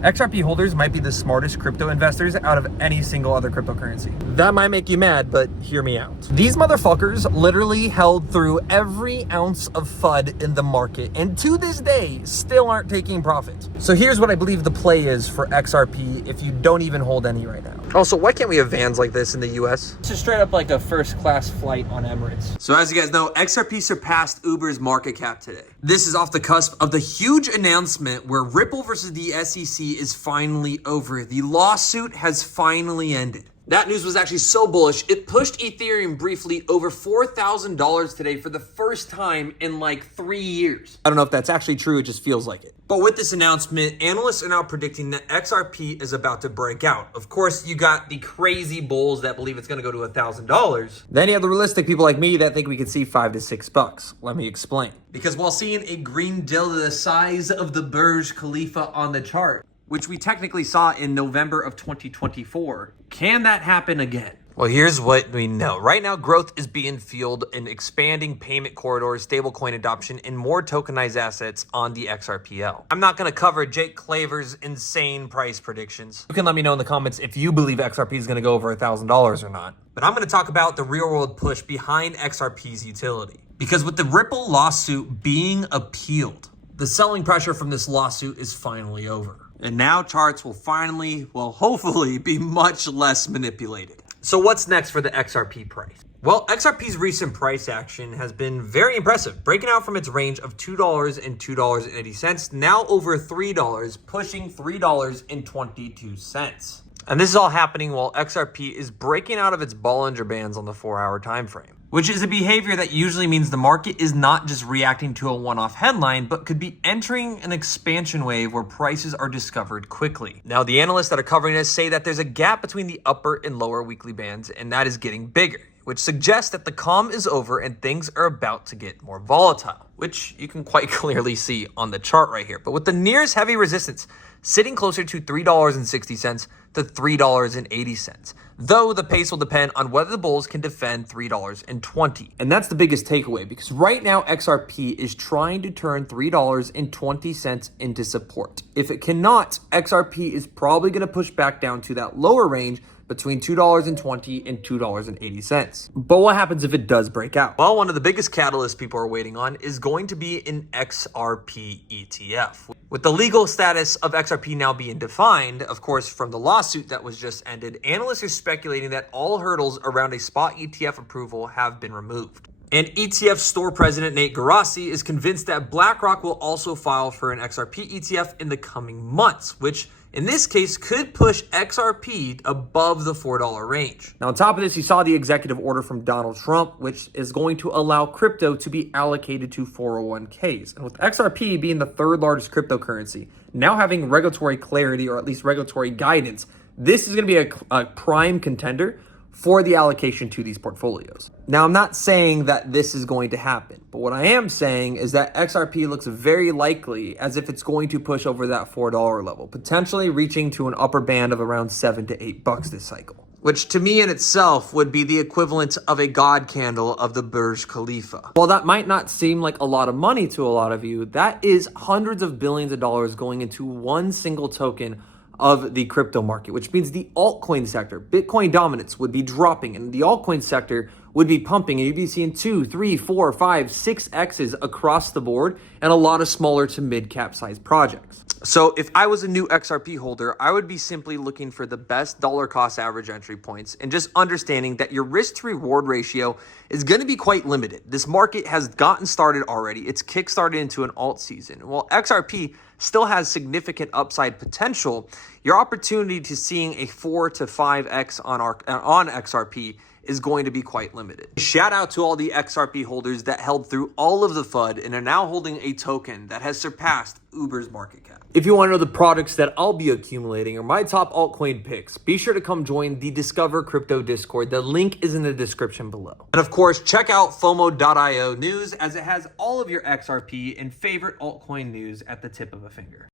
XRP holders might be the smartest crypto investors out of any single other cryptocurrency. That might make you mad, but hear me out. These motherfuckers literally held through every ounce of FUD in the market, and to this day, still aren't taking profit. So here's what I believe the play is for XRP if you don't even hold any right now. Also, why can't we have vans like this in the US? This is straight up like a first class flight on Emirates. So as you guys know, XRP surpassed Uber's market cap today. This is off the cusp of the huge announcement where Ripple versus the SEC is finally over. The lawsuit has finally ended. That news was actually so bullish, it pushed Ethereum briefly over $4,000 today for the first time in like 3 years. I don't know if that's actually true, it just feels like it. But with this announcement, analysts are now predicting that XRP is about to break out. Of course, you got the crazy bulls that believe it's gonna go to $1,000. Then you have the realistic people like me that think we could see $5 to $6. Let me explain. Because while seeing a green dildo the size of the Burj Khalifa on the chart, which we technically saw in November of 2024. Can that happen again? Well, here's what we know. Right now, growth is being fueled in expanding payment corridors, stablecoin adoption, and more tokenized assets on the XRPL. I'm not going to cover Jake Claver's insane price predictions. You can let me know in the comments if you believe XRP is going to go over $1,000 or not. But I'm going to talk about the real-world push behind XRP's utility. Because with the Ripple lawsuit being appealed, the selling pressure from this lawsuit is finally over. And now charts will finally, well, hopefully be much less manipulated. So what's next for the XRP price? Well, XRP's recent price action has been very impressive, breaking out from its range of $2 and $2.80, now over $3, pushing $3.22. And this is all happening while XRP is breaking out of its Bollinger Bands on the 4-hour time frame, which is a behavior that usually means the market is not just reacting to a one-off headline, but could be entering an expansion wave where prices are discovered quickly. Now, the analysts that are covering this say that there's a gap between the upper and lower weekly bands, and that is getting bigger, which suggests that the calm is over and things are about to get more volatile, which you can quite clearly see on the chart right here. But with the nearest heavy resistance sitting closer to $3.60 to $3.80, though the pace will depend on whether the bulls can defend $3.20. And that's the biggest takeaway, because right now XRP is trying to turn $3.20 into support. If it cannot, XRP is probably going to push back down to that lower range between $2.20 and $2.80. But what happens if it does break out? Well, one of the biggest catalysts people are waiting on is going to be an XRP ETF. With the legal status of XRP now being defined, of course, from the lawsuit that was just ended, analysts are speculating that all hurdles around a spot ETF approval have been removed. And ETF store president Nate Garassi is convinced that BlackRock will also file for an XRP ETF in the coming months, which in this case could push XRP above the $4 range. Now, on top of this, you saw the executive order from Donald Trump, which is going to allow crypto to be allocated to 401ks. And with XRP being the third largest cryptocurrency, now having regulatory clarity, or at least regulatory guidance, this is going to be a prime contender for the allocation to these portfolios. Now, I'm not saying that this is going to happen, but what I am saying is that XRP looks very likely as if it's going to push over that $4 level, potentially reaching to an upper band of around $7 to $8 this cycle, which to me in itself would be the equivalent of a god candle of the Burj Khalifa. While that might not seem like a lot of money to a lot of you, that is hundreds of billions of dollars going into one single token of the crypto market, which means the altcoin sector, Bitcoin dominance, would be dropping, and the altcoin sector would be pumping, and you'd be seeing 2, 3, 4, 5, 6Xs across the board, and a lot of smaller to mid-cap size projects. So if I was a new XRP holder, I would be simply looking for the best dollar cost average entry points and just understanding that your risk to reward ratio is going to be quite limited. This market has gotten started already. It's kickstarted into an alt season. While XRP still has significant upside potential, your opportunity to seeing a 4 to 5x on XRP is going to be quite limited. Shout out to all the XRP holders that held through all of the FUD and are now holding a token that has surpassed Uber's market cap. If you want to know the products that I'll be accumulating or my top altcoin picks, be sure to come join the Discover Crypto Discord. The link is in the description below. And of course, check out FOMO.io news, as it has all of your XRP and favorite altcoin news at the tip of a finger.